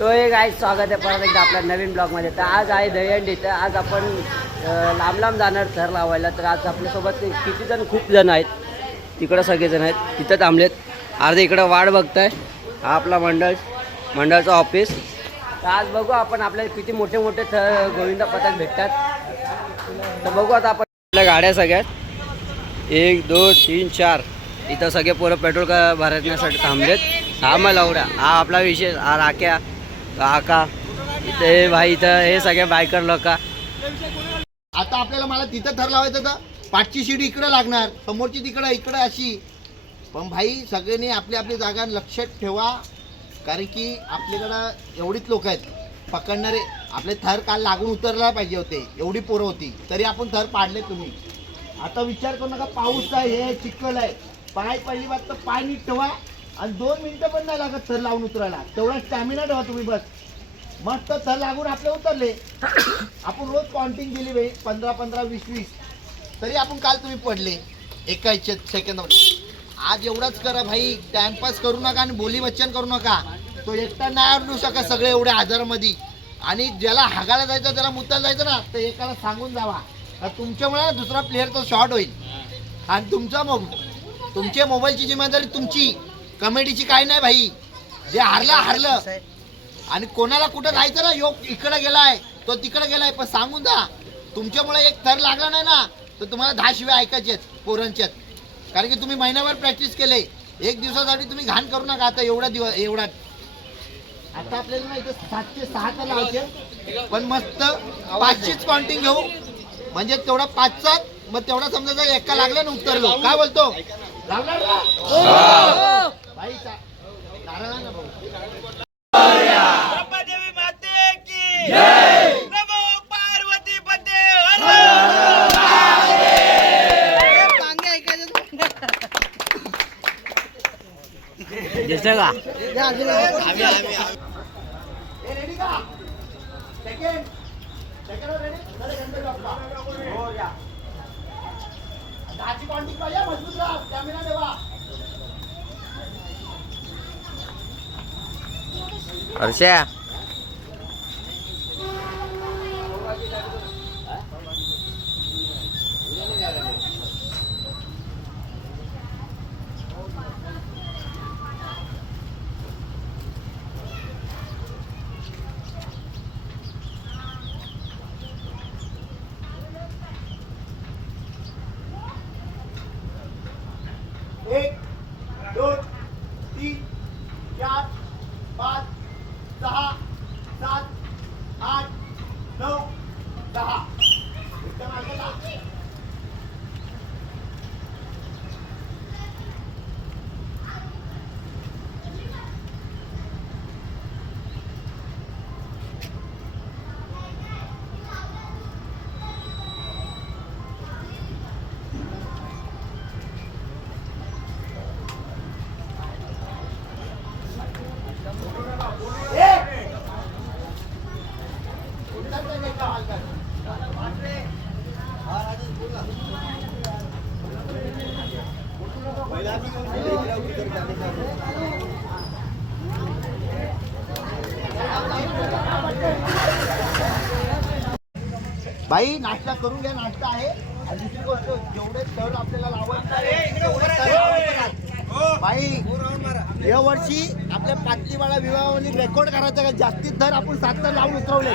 तो एक आहे स्वागत आहे परत एकदा आपल्या नवीन ब्लॉगमध्ये. तर आज आहे दहीहंडी. तर आज आपण लांब लांब जाणार थर लावायला. तर आज आपल्यासोबत किती जण, खूप जण आहेत. तिकडं सगळेजण आहेत, तिथं थांबलेत. अर्धे इकडं वाट बघताय. हा आपला मंडळाचं ऑफिस. तर आज बघू आपण आपल्याला किती मोठे मोठे थर गोविंदा पथक भेटतात. तर बघू आता आपण आपल्या गाड्या सगळ्यात 1 2 3 4 इथं सगळे पोरं पेट्रोल भरण्यासाठी थांबलेत. हा मग लावडा, हा आपला विशेष, हा राख्या, आका इथे भाई, इथं हे सगळे बायकर लोक. आता आपल्याला मला तिथं थर लावायचं तर पाठची शिडी इकडे लागणार, समोरची इकडे अशी. पण भाई सगळ्यांनी आपली आपली जागा लक्षात ठेवा, कारण की आपल्याकडं एवढीच लोक आहेत पकडणारे. आपले थर काल लागून उतरला पाहिजे होते, एवढी पोरं होती, तरी आपण थर पाडले. तुम्ही आता विचार करू नका, पाऊस आहे, हे चिखल आहे, पाय पहिली बात तर पाय नीट ठेवा. आणि 2 मिनिटं पण नाही लागत थर लावून उतरायला, तेवढा स्टॅमिना ठेवा तुम्ही. बस मस्त थर लागून आपले उतरले. आपण रोज काउंटिंग केली बाई, 15 15 20 20, तरी आपण काल तुम्ही पडले एका सेकंदामध्ये. आज एवढाच करा भाई, टाइमपास करू नका आणि बोली वचन करू नका. तो एकटा नाही आणू शकत सगळे एवढ्या आजारामध्ये. आणि ज्याला हागायला जायचं, त्याला मुतायला जायचं ना, तर एकाला सांगून जावा. तुमच्यामुळे दुसरा प्लेअरचा शॉट होईल. आणि तुमच्या मोबाईलची जिम्मेदारी तुमची, कमेडीची काही नाही भाई. जे हारलं. आणि कोणाला कुठं जायचं ना, योग इकडे गेलाय, तो तिकडे गेलाय, पण सांगून जा. तुमच्यामुळे एक थर लागला नाही ना, तर तुम्हाला 10 शिव्या ऐकायच्यात पोरांच्यात. कारण की तुम्ही महिनाभर प्रॅक्टिस केले. एक दिवसासाठी तुम्ही घाण करू नका. आता एवढा आता आपल्याला ना इथं 7 ते 6 तर लावायचे, पण मस्त 5चीच काउंटिंग घेऊ. म्हणजे तेवढा 5चा, मग तेवढा समजायचा एका लागला ना उतरलो. काय बोलतो? लागणार ना भाई, नारळ ना भाऊ. देवी माते की जय, नमो पार्वती पते हर हर महादेव. सांगे ऐकायचं दिसतं का? रेडी का? Second ready? गणपती बाप्पा. हो या. 10ची काउंटिंग पाहिजे, मजबूत राहा, स्टॅमिना ठेवा. हर्षा, एक 2 3 4 5 6 7 8 9 10. एकदम ऐकता. भाई नाश्ता करून घ्या, नाश्ता आहे. आणि दुसरी गोष्ट, जेवढे थर आपल्याला लावायचं भाई, या वर्षी आपल्या पाटलीवाडा विवाहामध्ये रेकॉर्ड करायचं का, जास्तीत थर आपण 7 थर लावून उतरवले.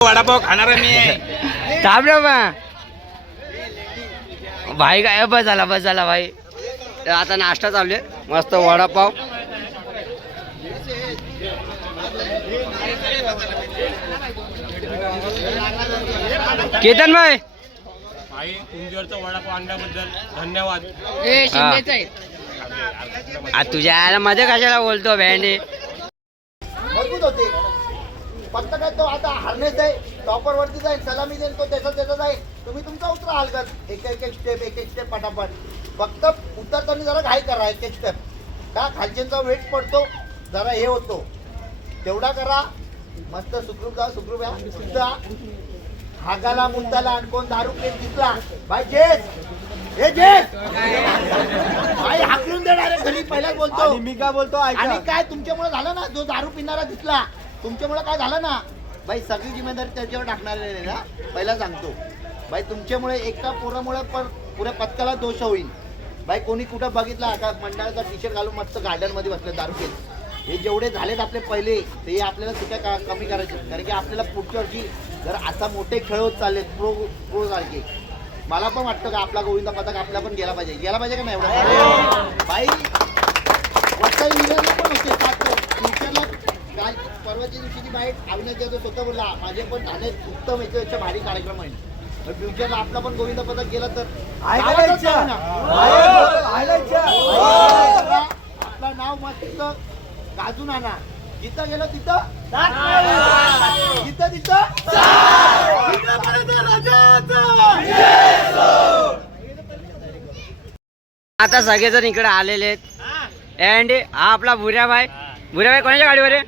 वडापाव खाणार मी आहे. थांब ना मग भाई. काय बस झाला भाई. तर आता नाश्ता चालू आहे, मस्त वडापाव. केतन भाई, भाई तुमच्यावरचा वडापाव आणल्याबद्दल धन्यवाद. तुझ्या मध्ये कशाला बोलतो भेंडी? मजबूत होते. फक्त काय तो आता हार्नेस आहे, टॉपर वरती जाईल, सलामी देईल, तो त्याचा जाईल. तुम्ही तुमचा उतरा हलकत, एक स्टेप पटापट. फक्त उतरताना जरा घाई करा, एक स्टेप. का खालच्यांचा वेट पडतो, जरा हे होतो, तेवढा करा. मस्त सुखरूप जा. हागाला मुद्दाला आणि कोण दारू प्लेट दिसला पाहिजे हे जे भाई हाकलून दे डायरेक्ट घरी पहिलाच बोलतो. आणि मी काय बोलतो ऐका. आणि काय तुमच्यामुळे झालं ना, जो दारू पिणारा दिसला तुमच्यामुळे काय झालं ना भाई, सगळी जिम्मेदारी त्याच्यावर टाकणार आहे ना. पहिला सांगतो भाई, तुमच्यामुळे एका पोरामुळे पण पुऱ्या पथकाला दोष होईल. भाई कोणी कुठं बघितला का मंडळाचा टी शर्ट घालून मस्त गार्डन मध्ये बसले दारू पित. हे जेवढे झालेत आपले पहिले ते आपल्याला सुद्धा कमी करायचे, कारण की आपल्याला पुढच्या वर्षी जर आता मोठे खेळ होत चाललेत प्रो सारखे, मला पण वाटतं का आपला गोविंदा पथक आपला पण गेला पाहिजे का नाही एवढा भाई. वरचा इंग्लंडला पण होते फ्युचरला. काल परवाच्या दिवशीची बाईट अविनाश जाधव स्वतः बोलला, माझे पण झाले उत्तम याच्यापेक्षा भारी कार्यक्रम आहे. फ्युचरला आपला पण गोविंदा पथक गेला तर आपलं नाव मस्त गाजून आणा. जिथं गेलो तिथं आता सगळेजण इकडे आलेले आहेत. अँड हा आपला भुऱ्याभाई कोणाच्या गाडीवर आहे?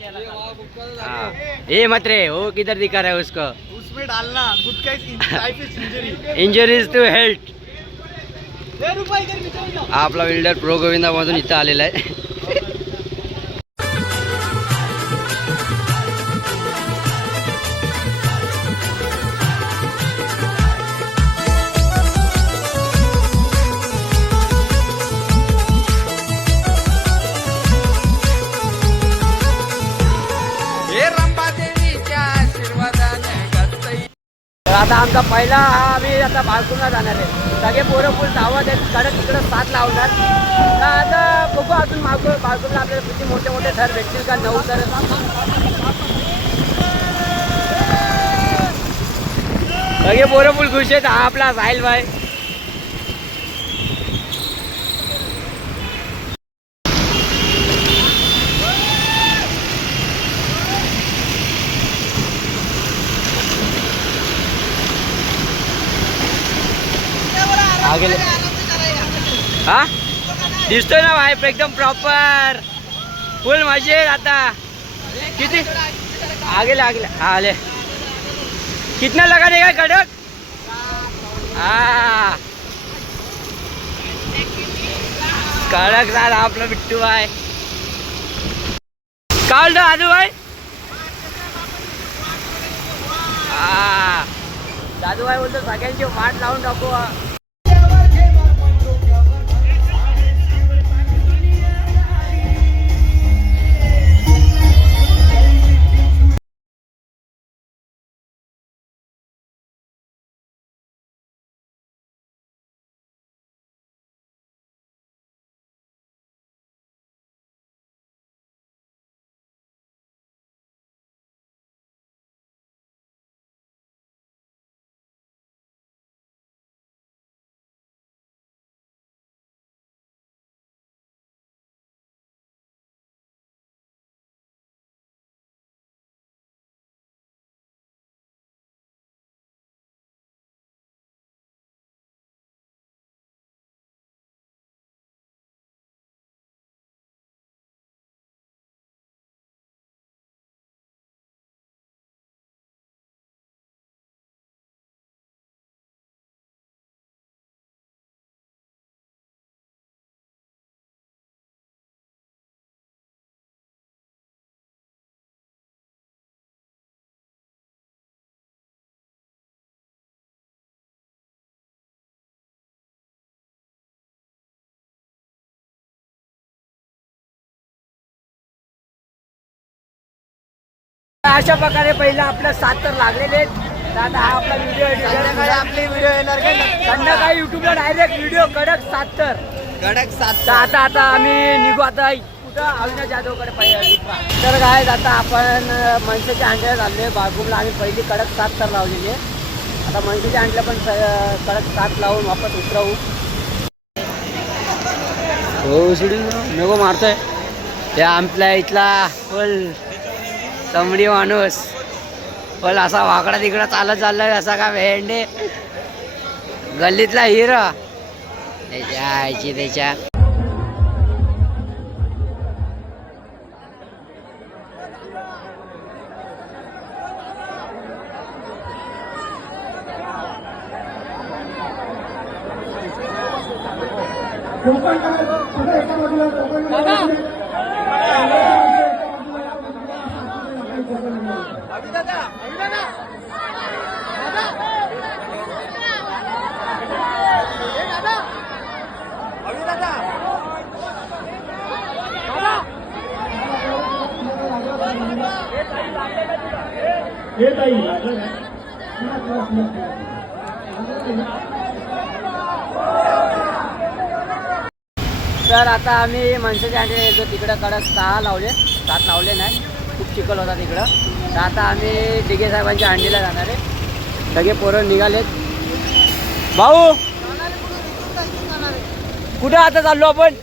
हाँ, ये मत रे, वो किधर दिखा रहा है उसको? उसमें डालना good life is injury. Injuries to health. हा आपला बिल्डर प्रो गोविंदा मधून इथं आलेला आहे. आता आमचा पहिला आम्ही आता बाळकुंडला जाणार आहे. सगळे पोरं फुल धावत आहेत, कडक तिकडं 7 लावणार. तर आता बघू अजून मागं बाळकुंडला आपल्याला किती मोठे मोठे थर भेटतील का. 9 थर सगळे पोरं फुल खुश आहेत. हा आपला साहिल भाई. आगे हा दिसतोय ना भाई, एकदम प्रॉपर फुल मजेत. आता किती आगे हा आले. कितना लगा देगा कडक? हा कडक झाला आपला बिट्टू भाई. काल आजू भाई. हा दादू भाई बोलतो सगळ्यांची वाट लावून टाकू. अशा प्रकारे पहिला आपल्या 7 तर लागलेले आहेत. आता हा आपला व्हिडिओ आपली व्हिडिओ येणार का? संध्याकाळी युट्यूबला डायरेक्ट व्हिडिओ कडक 7 तर. तर आता आम्ही निघू. आता कुठं अविनाश जाधवकडे पाहिजे. तर काय आता आपण मनसेच्या अंड्याला चाललोय. बागुमला आम्ही पहिली कडक 7 तर लावलेली आहे. आता मनसेच्या अंड्याला पण कडक 7 लावून वापस उतरवू. हो सुडी नको मारतोय. त्या आपल्या इथला फुल तमडी माणूस पण असा वाकडा तिकडा चालत चाललाय असा का भेंडे गल्लीतला हिरो त्याच्या आईची त्याच्या. तर आता आम्ही मनसेच्या हँडीला येतो. तिकडं कडक 6 लावले, 7 लावले नाही, खूप चिखल होता तिकडं. तर आता आम्ही डिगे साहेबांच्या हँडीला जाणार आहे. सगळे पोरं निघालेत. भाऊ कुठं आता चाललो आपण?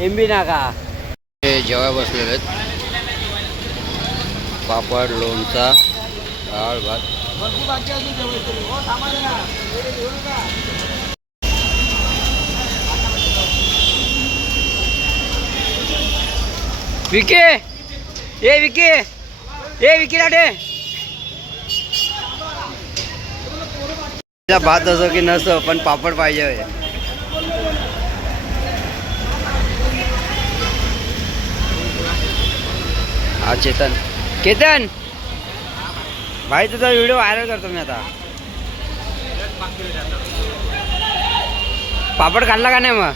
एमबी नाका. जेव्हा बसलेले आहेत, पापड, लोणचा, डाळ भात. विके ए विके ए विकी लाटे. भात असो की नसो पण पापड पाहिजे. हा चेतन, केतन भाई तुझा व्हिडिओ व्हायरल करतो मी आता. पापड खाल्ला का नाही मग?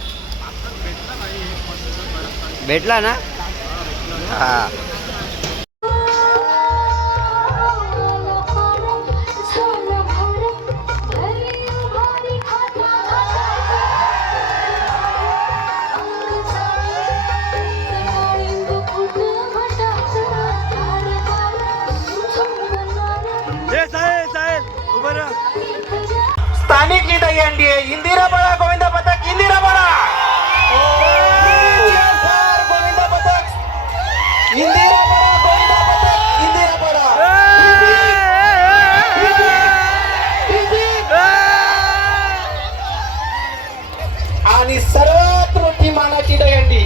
भेटला ना? हा. स्थानिक जी दहीहंडी आहे. इंदिरा बळा गोविंदा पथक, इंदिरा बळा गोविंदा पथक, इंदिरा बळा गोविंदा पथक, इंदिरा बळा. आणि सर्वात मोठी मानाची दहीहंडी,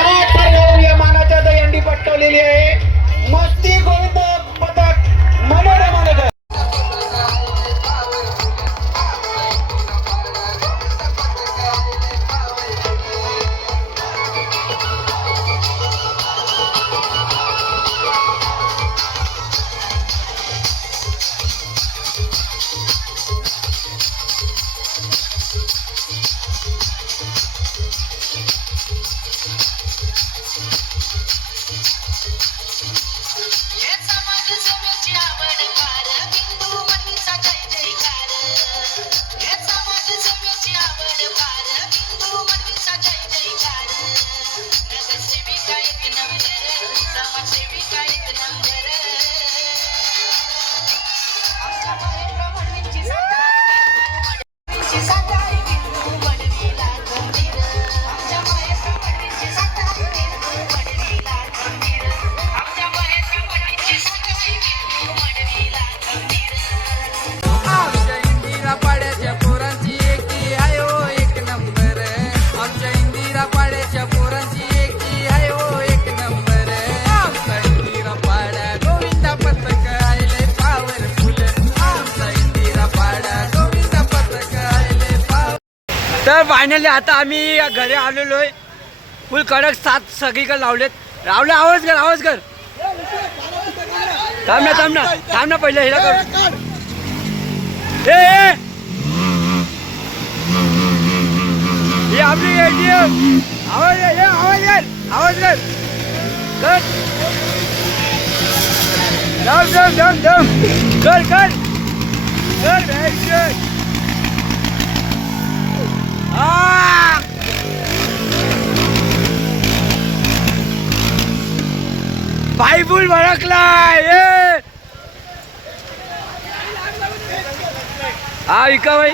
8 या मानाच्या दहीहंडी पटकवलेली आहे. मस्ती गोविंद पथक मनोरमानगर. तर फायनली आता आम्ही घरी आलेलो आहे. फुल कडक 7 सगळीकडे लावलेत. रावले आवाज कर, आवाज कर. थांब ना पहिले हिला कर. हे आपली ATM. आवाज कर. कर भाई फुल भडकलाय. हा विका भाई